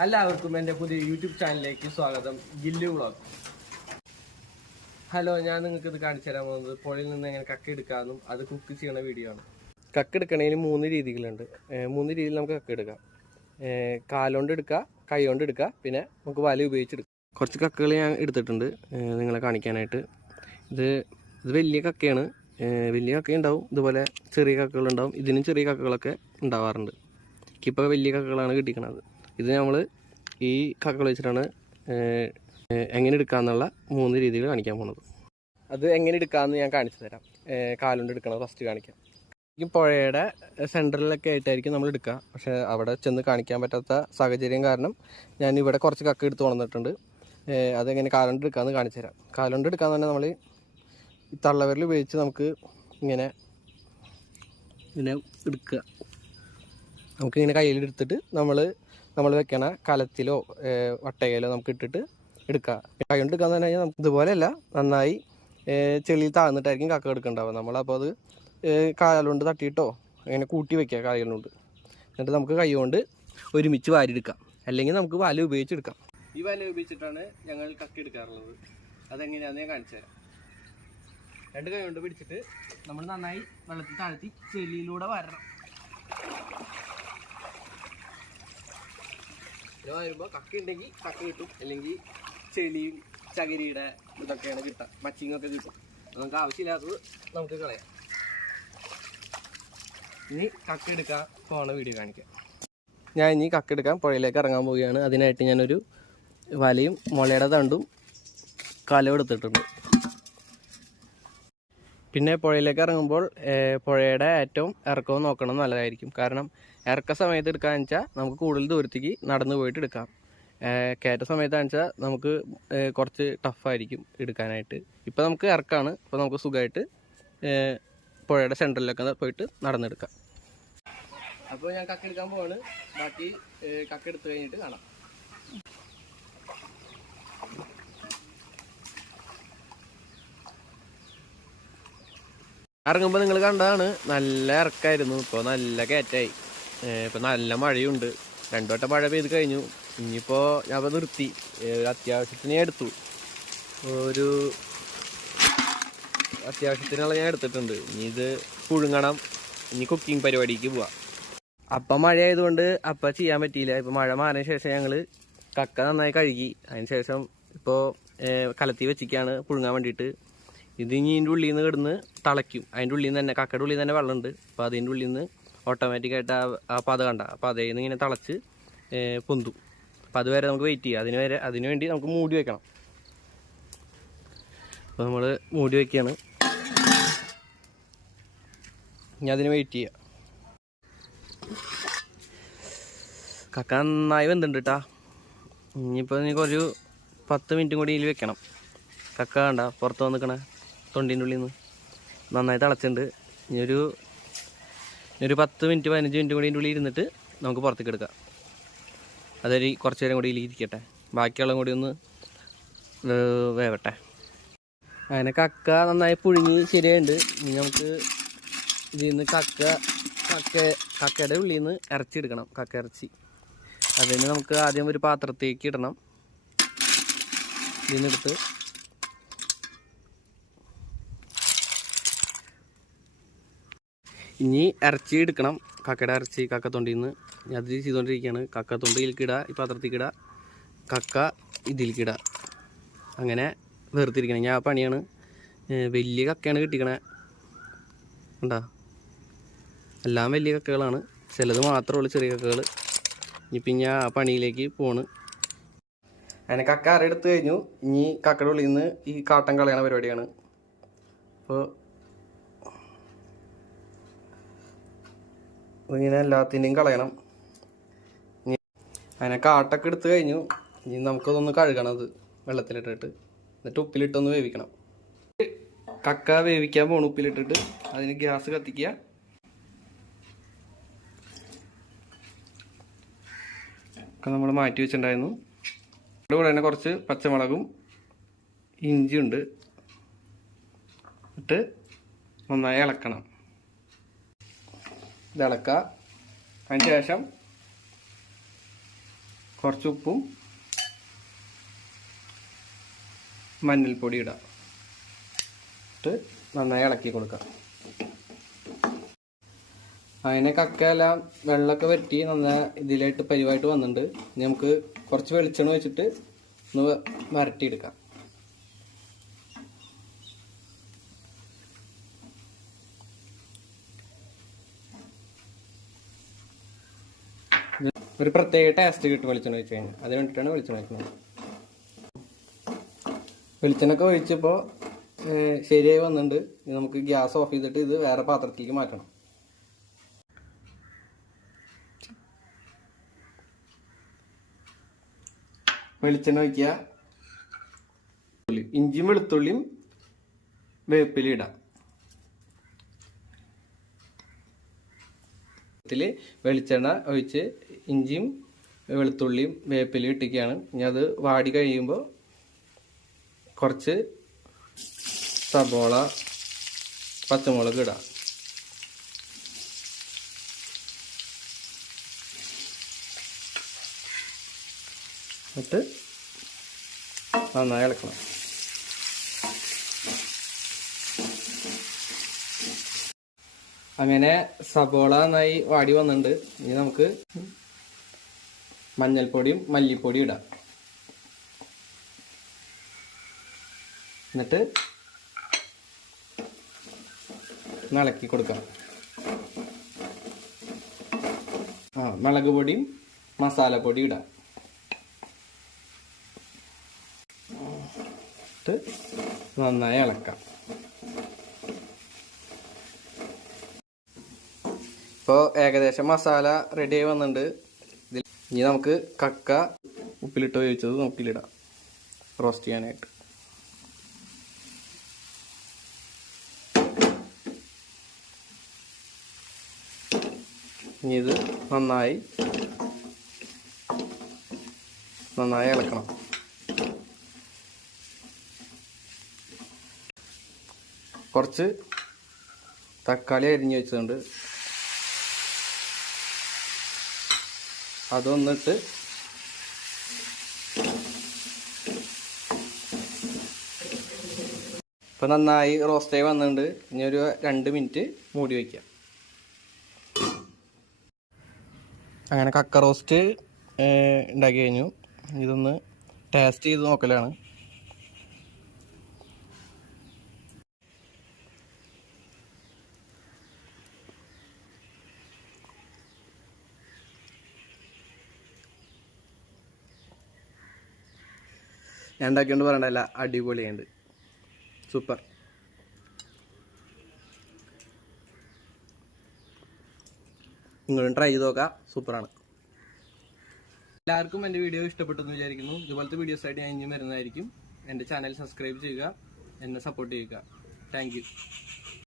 എല്ലാവർക്കും എന്റെ പുതിയ യൂട്യൂബ് ചാനലിലേക്ക് സ്വാഗതം. ഗില്ലു വ്ളോഗ്. ഹലോ ഞാൻ നിങ്ങൾക്ക് ഇത് കാണിച്ചു തരാൻ പോകുന്നത് പുഴയിൽ നിന്ന് എങ്ങനെ കക്ക എടുക്കാമെന്നും അത് കുക്ക് ചെയ്യണ വീഡിയോ ആണ്. കക്ക എടുക്കണതിന് മൂന്ന് രീതികളുണ്ട്. മൂന്ന് രീതിയിൽ നമുക്ക് കക്ക എടുക്കാം. കാലുകൊണ്ട് എടുക്കുക കൈ കൊണ്ട് എടുക്കുക പിന്നെ നമുക്ക് വല ഉപയോഗിച്ചെടുക്കാം. കുറച്ച് കക്കകൾ ഞാൻ എടുത്തിട്ടുണ്ട് നിങ്ങളെ കാണിക്കാനായിട്ട്. ഇത് ഇത് വലിയ കക്കയാണ്. വലിയ കക്ക ഉണ്ടാവും. ഇതുപോലെ ചെറിയ കക്കകളുണ്ടാവും. ഇതിനും ചെറിയ കക്കകളൊക്കെ ഉണ്ടാവാറുണ്ട്. എനിക്കിപ്പോൾ വലിയ കക്കകളാണ് കിട്ടിക്കണത്. ഇത് നമ്മൾ ഈ കക്കകൾ വെച്ചിട്ടാണ് എങ്ങനെ എടുക്കാന്നുള്ള മൂന്ന് രീതികൾ കാണിക്കാൻ പോണത്. അത് എങ്ങനെ എടുക്കാമെന്ന് ഞാൻ കാണിച്ചു തരാം. കാലുകൊണ്ട് എടുക്കണത് ഫസ്റ്റ് കാണിക്കാം. ഈ പുഴയുടെ സെന്ററിലൊക്കെ ആയിട്ടായിരിക്കും നമ്മൾ എടുക്കുക. പക്ഷേ അവിടെ ചെന്ന് കാണിക്കാൻ പറ്റാത്ത സാഹചര്യം കാരണം ഞാൻ ഇവിടെ കുറച്ച് കക്ക എടുത്ത് കൊണ്ടുവന്നിട്ടുണ്ട്. അതെങ്ങനെ കാലുകൊണ്ട് എടുക്കാമെന്ന് കാണിച്ചു തരാം. കാലുകൊണ്ട് എടുക്കാന്ന് പറഞ്ഞാൽ നമ്മൾ ഈ തള്ളവരിൽ ഉപയോഗിച്ച് നമുക്ക് ഇങ്ങനെ ഇങ്ങനെ എടുക്കുക. നമുക്കിങ്ങനെ കയ്യിലെടുത്തിട്ട് നമ്മൾ നമ്മൾ വെക്കണ കലത്തിലോ വട്ടയിലോ നമുക്ക് ഇട്ടിട്ട് എടുക്കാം. കൈ കൊണ്ട് എടുക്കാന്ന് പറഞ്ഞു കഴിഞ്ഞാൽ നമുക്ക് ഇതുപോലെയല്ല. നന്നായി ചെളിയിൽ താഴ്ന്നിട്ടായിരിക്കും കക്ക എടുക്കണ്ടാവുക. നമ്മളപ്പോൾ അത് കാലുകൊണ്ട് തട്ടിയിട്ടോ അങ്ങനെ കൂട്ടി വെക്കുക കാലുകൊണ്ട്. എന്നിട്ട് നമുക്ക് കൈ കൊണ്ട് ഒരുമിച്ച് വാരിയെടുക്കാം. അല്ലെങ്കിൽ നമുക്ക് വല ഉപയോഗിച്ചെടുക്കാം. ഈ വല ഉപയോഗിച്ചിട്ടാണ് ഞങ്ങൾ കക്ക എടുക്കാറുള്ളത്. അതെങ്ങനെയാണെന്ന് ഞാൻ കാണിച്ചു തരാം. രണ്ട് കൈ കൊണ്ട് പിടിച്ചിട്ട് നമ്മൾ നന്നായി വെള്ളത്തിൽ താഴ്ത്തി ചെളിയിലൂടെ വരണം. പിന്നെ വരുമ്പോൾ കക്ക ഉണ്ടെങ്കിൽ കക്ക കിട്ടും. അല്ലെങ്കിൽ ചെളി ചകിരിയുടെ ഇതൊക്കെയാണ് കിട്ടുക. മച്ചിങ്ങൊക്കെ കിട്ടും. നമുക്ക് ആവശ്യമില്ലാത്തത് നമുക്ക് കളയാം. ഇനി കക്ക എടുക്കാൻ പോണ വീഡിയോ കാണിക്കാം. ഞാൻ ഇനി കക്ക എടുക്കാൻ പുഴയിലേക്ക് ഇറങ്ങാൻ പോവുകയാണ്. അതിനായിട്ട് ഞാനൊരു വലയും മുളയുടെ തണ്ടും കലം എടുത്തിട്ടുണ്ട്. പിന്നെ പുഴയിലേക്ക് ഇറങ്ങുമ്പോൾ പുഴയുടെ ഏറ്റവും ഇറക്കവും നോക്കണം നല്ലതായിരിക്കും. കാരണം ഇറക്ക സമയത്ത് എടുക്കാന്ന് വെച്ചാൽ നമുക്ക് കൂടുതൽ ദൂരത്തേക്ക് നടന്നു പോയിട്ട് എടുക്കാം. കയറ്റ സമയത്താന്ന് വെച്ചാൽ നമുക്ക് കുറച്ച് ടഫായിരിക്കും എടുക്കാനായിട്ട്. ഇപ്പം നമുക്ക് ഇറക്കാണ്. അപ്പോൾ നമുക്ക് സുഖമായിട്ട് പുഴയുടെ സെന്ററിലൊക്കെ പോയിട്ട് നടന്നെടുക്കാം. അപ്പോൾ ഞാൻ കക്കെടുക്കാൻ പോവാണ്. ബാക്കി കക്കെടുത്ത് കഴിഞ്ഞിട്ട് കാണാം. ഇറങ്ങുമ്പോൾ നിങ്ങൾ കണ്ടതാണ്. നല്ല ഇറക്കായിരുന്നു. ഇപ്പോൾ നല്ല കയറ്റായി. ഇപ്പോൾ നല്ല മഴയുണ്ട്. രണ്ടു വട്ടം മഴ പെയ്ത് കഴിഞ്ഞു. ഇനിയിപ്പോൾ ഞാൻ അപ്പോൾ നിർത്തി ഒരു അത്യാവശ്യത്തിന് എടുത്തു. ഒരു അത്യാവശ്യത്തിനുള്ള ഞാൻ എടുത്തിട്ടുണ്ട്. ഇനി ഇത് പുഴുങ്ങണം. ഇനി കുക്കിംഗ് പരിപാടിക്ക് പോവാം. അപ്പം മഴ ആയതുകൊണ്ട് അപ്പം ചെയ്യാൻ പറ്റിയില്ല. ഇപ്പം മഴ മാറിയ ശേഷം ഞങ്ങൾ കക്ക നന്നായി കഴുകി. അതിന് ശേഷം ഇപ്പോൾ കലത്തി വെച്ചിക്കാണ് പുഴുങ്ങാൻ വേണ്ടിയിട്ട്. ഇത് ഇനി ഇതിന്റെ ഉള്ളിൽ നിന്ന് കിടന്ന് തിളയ്ക്കും. അതിന്റെ ഉള്ളിൽ നിന്ന് തന്നെ കക്കയുടെ ഉള്ളിൽ തന്നെ വെള്ളമുണ്ട്. അപ്പോൾ അതിന്റെ ഉള്ളിൽ നിന്ന് ഓട്ടോമാറ്റിക്കായിട്ട് ആ ആ പത കണ്ട. അപ്പോൾ അതിൽ നിന്ന് ഇങ്ങനെ തിളച്ച് പൊന്തും. അപ്പോൾ അതുവരെ നമുക്ക് വെയിറ്റ് ചെയ്യാം. അതിന് വരെ അതിന് വേണ്ടി നമുക്ക് മൂടി വെക്കണം. അപ്പോൾ നമ്മൾ മൂടി വയ്ക്കുകയാണ് ഇനി അതിന് വെയിറ്റ് ചെയ്യാം. കക്ക നന്നായി വെന്തുണ്ട് കേട്ടാ ഇനിയിപ്പോൾ നിങ്ങൾക്ക് ഒരു പത്ത് മിനിറ്റും കൂടി ഇതിൽ വെക്കണം. കക്ക കണ്ട പുറത്ത് വന്നിക്കണേ തൊണ്ടീന്റെ ഉള്ളിൽ നിന്ന് നന്നായി തിളച്ചിട്ടുണ്ട് ഇനിയൊരു ഇനിയൊരു ഇനി പത്ത് മിനിറ്റ് പതിനഞ്ച് മിനിറ്റ് കൂടി ഉള്ളിൽ ഇരുന്നിട്ട് നമുക്ക് പുറത്തേക്ക് എടുക്കാം. അതൊരു കുറച്ച് നേരം കൂടി ഇരിക്കട്ടെ. ബാക്കിയുള്ളതും കൂടി ഒന്ന് വേവട്ടെ. അങ്ങനെ കക്ക നന്നായി പുഴുങ്ങി ശരിയായിട്ടുണ്ട്. ഇനി നമുക്ക് ഇതിൽ നിന്ന് കക്ക കക്ക കക്കയുടെ ഉള്ളിൽ നിന്ന് ഇറച്ചി എടുക്കണം. കക്ക ഇറച്ചി. അതിന് നമുക്ക് ആദ്യം ഒരു പാത്രത്തേക്ക് ഇടണം. ഇതിൽ നിന്നെടുത്ത് ഇനി ഇറച്ചി എടുക്കണം കക്കയുടെ ഇറച്ചി കക്കത്തൊണ്ടിൽ നിന്ന് ഞാൻ അത് ചെയ്തുകൊണ്ടിരിക്കുകയാണ് കക്കത്തൊണ്ടിയിലേക്ക് ഇടുക ഈ പാത്രത്തേക്ക് കിട കക്ക കിട അങ്ങനെ വേർതിരിക്കണം. ഞാൻ പണിയാണ്. വലിയ കക്കയാണ് കിട്ടിക്കണേ. ഉണ്ടാ എല്ലാം വലിയ കക്കകളാണ്. ചിലത് മാത്രമേ ഉള്ളൂ ചെറിയ കക്കകൾ. ഇനിയിപ്പം ഞാൻ ആ പണിയിലേക്ക് പോണ്. അങ്ങനെ കക്ക അരയെടുത്ത് കഴിഞ്ഞു. ഇനി കക്കയുടെ ഉള്ളിൽ നിന്ന് ഈ കാട്ടം കളയണ പരിപാടിയാണ്. അപ്പോൾ ഇങ്ങനെ എല്ലാത്തിന്റെയും കളയണം. ഇനി അതിനെ കാട്ടൊക്കെ എടുത്തു കഴിഞ്ഞു. ഇനി നമുക്കതൊന്ന് കഴുകണം അത് വെള്ളത്തിലിട്ടിട്ട്. എന്നിട്ട് ഉപ്പിലിട്ടൊന്ന് വേവിക്കണം. കക്ക വേവിക്കാൻ പോണു ഉപ്പിലിട്ടിട്ട്. അതിന് ഗ്യാസ് കത്തിക്കുക. ഒക്കെ നമ്മൾ മാറ്റി വെച്ചിട്ടുണ്ടായിരുന്നു. ഇവിടെ കൂടെ തന്നെ കുറച്ച് പച്ചമുളകും ഇഞ്ചിയുണ്ട്. ഇട്ട് നന്നായി ഇളക്കണം. ഇളക്കുക അതിന് ശേഷം കുറച്ച് ഉപ്പും മഞ്ഞൾപ്പൊടി ഇടാം ഇട്ട് നന്നായി ഇളക്കി കൊടുക്കുക അതിനെ കക്കയെല്ലാം വെള്ളമൊക്കെ വെട്ടി നന്നായി ഇതിലായിട്ട് പരിവായിട്ട് വന്നിട്ടുണ്ട്. നമുക്ക് കുറച്ച് വെളിച്ചെണ്ണ വെച്ചിട്ട് ഒന്ന് വരട്ടിയെടുക്കാം. ഒരു പ്രത്യേക ടേസ്റ്റ് കിട്ടും വെളിച്ചെണ്ണ ഒഴിച്ച് കഴിഞ്ഞാൽ. അതിന് വേണ്ടിയിട്ടാണ് വെളിച്ചെണ്ണ ഒഴിക്കുന്നത്. വെളിച്ചെണ്ണൊക്കെ ഒഴിച്ചപ്പോൾ ശരിയായി വന്നിട്ടുണ്ട്. നമുക്ക് ഗ്യാസ് ഓഫ് ചെയ്തിട്ട് ഇത് വേറെ പാത്രത്തിലേക്ക് മാറ്റണം. വെളിച്ചെണ്ണ ഒഴിക്കുക. ഇഞ്ചിയും വെളുത്തുള്ളിയും വേപ്പില ഇതിൽ വെളിച്ചെണ്ണ ഒഴിച്ച് ഇഞ്ചിയും വെളുത്തുള്ളിയും വേപ്പിലയും ഇട്ടിക്കുകയാണ് ഇനി അത് വാടി കഴിയുമ്പോൾ കുറച്ച് സബോള പച്ചമുളക് ഇടാം. എന്നിട്ട് നന്നായി ഇളക്കണം. അങ്ങനെ സബോള നന്നായി വാടി വന്നിട്ടുണ്ട്. ഇനി നമുക്ക് മഞ്ഞൾപ്പൊടിയും മല്ലിപ്പൊടിയും ഇടാം. എന്നിട്ട് ഇളക്കി കൊടുക്കാം. ആ മുളക് പൊടിയും മസാലപ്പൊടിയും ഇടാം. നന്നായി ഇളക്കാം. ഇപ്പോൾ ഏകദേശം മസാല റെഡി ആയി വന്നിട്ടുണ്ട് ഇതിൽ ഇനി നമുക്ക് കക്ക ഉപ്പിലിട്ട് വേവിച്ചത് നമുക്കിലിടാം റോസ്റ്റ് ചെയ്യാനായിട്ട്. ഇനി ഇത് നന്നായി നന്നായി ഇളക്കണം. കുറച്ച് തക്കാളി അരിഞ്ഞു വെച്ചിട്ടുണ്ട്. അതൊന്നിട്ട് ഇപ്പം നന്നായി റോസ്റ്റായി വന്നിട്ടുണ്ട്. ഇനി ഒരു രണ്ട് മിനിറ്റ് മൂടി വയ്ക്കാം അങ്ങനെ കക്ക റോസ്റ്റ് ഉണ്ടാക്കി കഴിഞ്ഞു. ഇതൊന്ന് ടേസ്റ്റ് ചെയ്ത് നോക്കലാണ്. ഞാൻ ഉണ്ടാക്കിയോണ്ട് പറയണ്ടല്ല അടിപൊളിയുണ്ട് സൂപ്പർ. നിങ്ങളും ട്രൈ ചെയ്ത് നോക്കാം സൂപ്പറാണ്. എല്ലാവർക്കും എന്റെ വീഡിയോ ഇഷ്ടപ്പെട്ടു എന്ന് വിചാരിക്കുന്നു. ഇതുപോലത്തെ വീഡിയോസ് ആയിട്ട് ഞാൻ ഇനിയും വരുന്നതായിരിക്കും. എന്റെ ചാനൽ സബ്സ്ക്രൈബ് ചെയ്യുക എന്നെ സപ്പോർട്ട് ചെയ്യുക. താങ്ക്